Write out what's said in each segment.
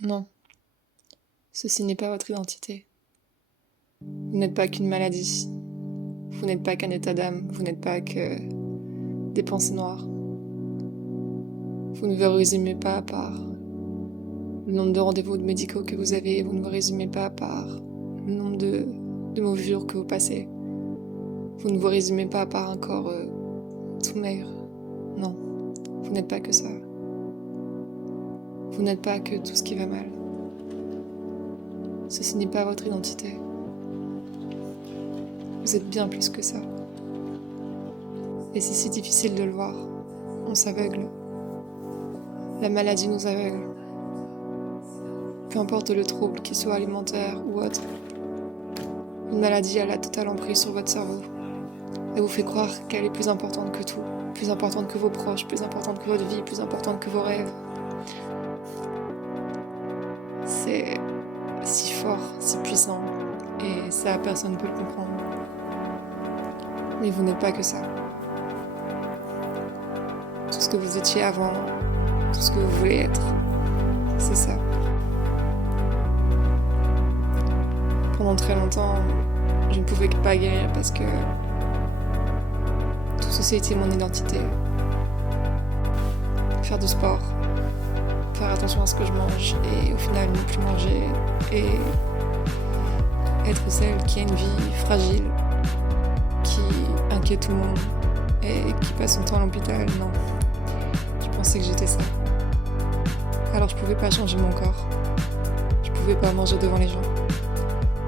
Non, ceci n'est pas votre identité. Vous n'êtes pas qu'une maladie. Vous n'êtes pas qu'un état d'âme. Vous n'êtes pas que des pensées noires. Vous ne vous résumez pas par le nombre de rendez-vous médicaux que vous avez. Vous ne vous résumez pas par le nombre de mesures que vous passez. Vous ne vous résumez pas par un corps tout maigre. Non, vous n'êtes pas que ça. Vous n'êtes pas que tout ce qui va mal. Ceci n'est pas votre identité. Vous êtes bien plus que ça. Et c'est si difficile de le voir. On s'aveugle. La maladie nous aveugle. Peu importe le trouble, qu'il soit alimentaire ou autre. Une maladie a la totale emprise sur votre cerveau. Elle vous fait croire qu'elle est plus importante que tout. Plus importante que vos proches, plus importante que votre vie, plus importante que vos rêves. C'est si fort, si puissant. Et ça, personne ne peut le comprendre. Mais vous n'êtes pas que ça. Tout ce que vous étiez avant, tout ce que vous voulez être, c'est ça. Pendant très longtemps, je ne pouvais pas guérir parce que tout ceci était mon identité. Faire du sport, faire attention à ce que je mange et au final ne plus manger et être celle qui a une vie fragile, qui inquiète tout le monde et qui passe son temps à l'hôpital. Non, je pensais que j'étais ça. Alors je pouvais pas changer mon corps, je pouvais pas manger devant les gens.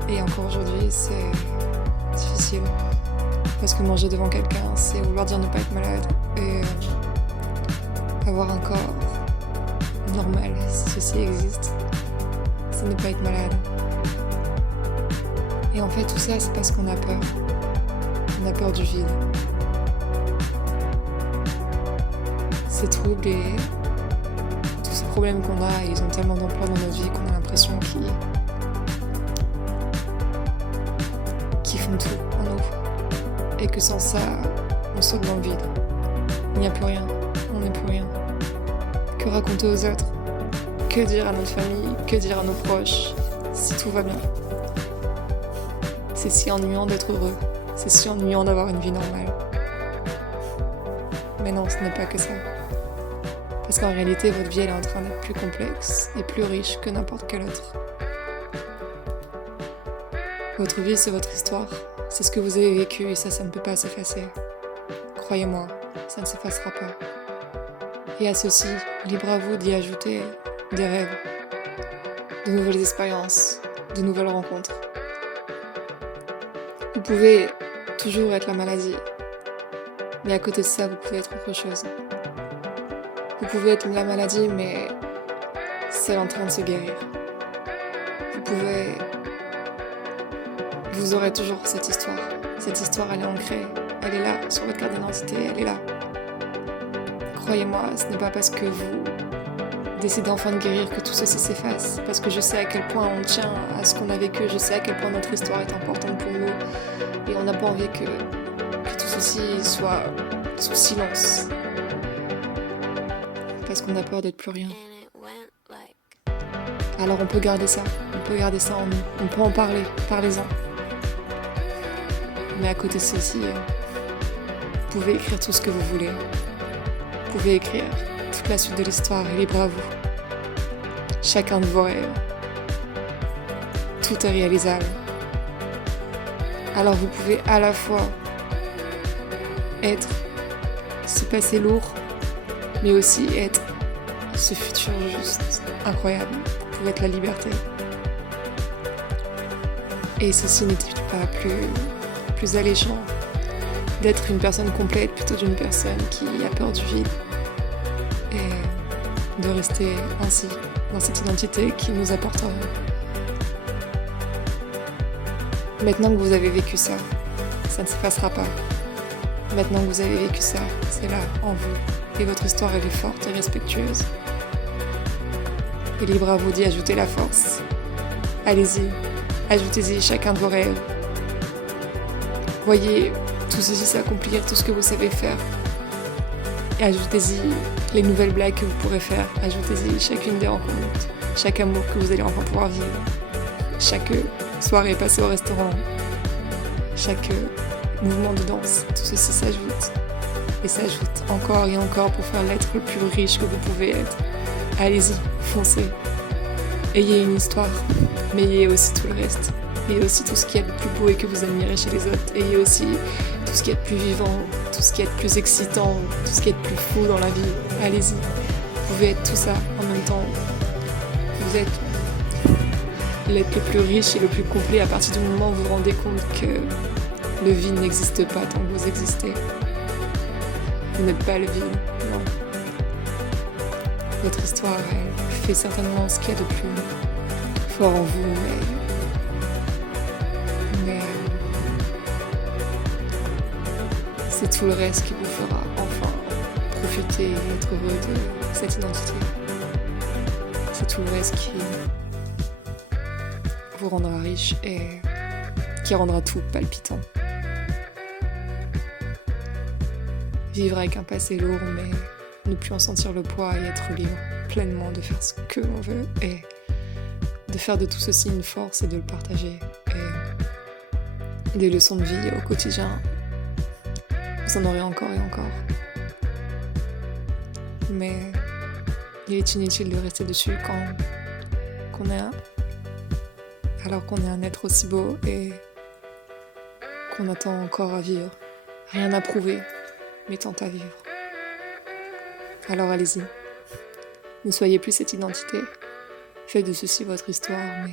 Et encore aujourd'hui, c'est difficile. Parce que manger devant quelqu'un, c'est vouloir dire ne pas être malade. Et avoir un corps normal, si ceci existe, c'est ne pas être malade. Et en fait, tout ça, c'est parce qu'on a peur. On a peur du vide. Ces troubles et tous ces problèmes qu'on a, ils ont tellement d'ampleur dans notre vie qu'on a l'impression qu'ils font tout en nous. Et que sans ça, on saute dans le vide. Il n'y a plus rien, on n'est plus rien. Que raconter aux autres? Que dire à notre famille? Que dire à nos proches? Si tout va bien. C'est si ennuyant d'être heureux. C'est si ennuyant d'avoir une vie normale. Mais non, ce n'est pas que ça. Parce qu'en réalité, votre vie elle est en train d'être plus complexe et plus riche que n'importe quelle autre. Votre vie, c'est votre histoire. C'est ce que vous avez vécu et ça ne peut pas s'effacer. Croyez-moi, ça ne s'effacera pas. Et à ceci, libre à vous d'y ajouter des rêves, de nouvelles expériences, de nouvelles rencontres. Vous pouvez toujours être la maladie, mais à côté de ça, vous pouvez être autre chose. Vous pouvez être la maladie, mais c'est en train de se guérir. Vous aurez toujours cette histoire. Cette histoire, elle est ancrée. Elle est là, sur votre carte d'identité, elle est là. Croyez-moi, ce n'est pas parce que vous décidez enfin de guérir que tout ceci s'efface. Parce que je sais à quel point on tient à ce qu'on a vécu. Je sais à quel point notre histoire est importante pour nous. Et on n'a pas envie que tout ceci soit sous silence. Parce qu'on a peur d'être plus rien. Alors on peut garder ça. On peut garder ça en nous. On peut en parler. Parlez-en. Mais à côté de ceci, vous pouvez écrire tout ce que vous voulez. Vous pouvez écrire toute la suite de l'histoire et libre à vous. Chacun de vos rêves. Tout est réalisable. Alors vous pouvez à la fois être ce passé lourd, mais aussi être ce futur juste incroyable. Vous pouvez être la liberté. Et ceci n'était pas plus alléchant d'être une personne complète plutôt d'une personne qui a peur du vide et de rester ainsi dans cette identité qui nous apporte rien. Maintenant que vous avez vécu ça, ça ne s'effacera pas. Maintenant que vous avez vécu ça, c'est là, en vous. Et votre histoire, elle est forte et respectueuse. Et libre à vous d'y ajouter la force. Allez-y, ajoutez-y chacun de vos rêves. Voyez tout ceci s'accomplir, tout ce que vous savez faire. Et ajoutez-y les nouvelles blagues que vous pourrez faire. Ajoutez-y chacune des rencontres chaque amour que vous allez enfin pouvoir vivre, chaque soirée passée au restaurant, chaque mouvement de danse, tout ceci s'ajoute et s'ajoute encore et encore pour faire l'être le plus riche que vous pouvez être. Allez-y, foncez. Ayez une histoire, mais ayez aussi tout le reste. Ayez aussi tout ce qu'il y a de plus beau et que vous admirez chez les autres. Ayez aussi tout ce qui est de plus vivant, tout ce qui est de plus excitant, tout ce qui est de plus fou dans la vie. Allez-y, vous pouvez être tout ça en même temps. Vous êtes l'être le plus riche et le plus complet à partir du moment où vous vous rendez compte que le vide n'existe pas tant que vous existez. Vous n'êtes pas le vide, non. Votre histoire, elle fait certainement ce qu'il y a de plus fort en vous, mais c'est tout le reste qui vous fera enfin profiter et être heureux de cette identité. C'est tout le reste qui vous rendra riche et qui rendra tout palpitant. Vivre avec un passé lourd, mais ne plus en sentir le poids et être libre pleinement de faire ce que l'on veut et de faire de tout ceci une force et de le partager. Et des leçons de vie au quotidien, vous en aurez encore et encore. Mais il est inutile de rester dessus alors qu'on est un être aussi beau et qu'on attend encore à vivre. Rien à prouver, mais tant à vivre. Alors allez-y. Ne soyez plus cette identité. Faites de ceci votre histoire, mais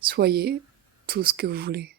soyez tout ce que vous voulez.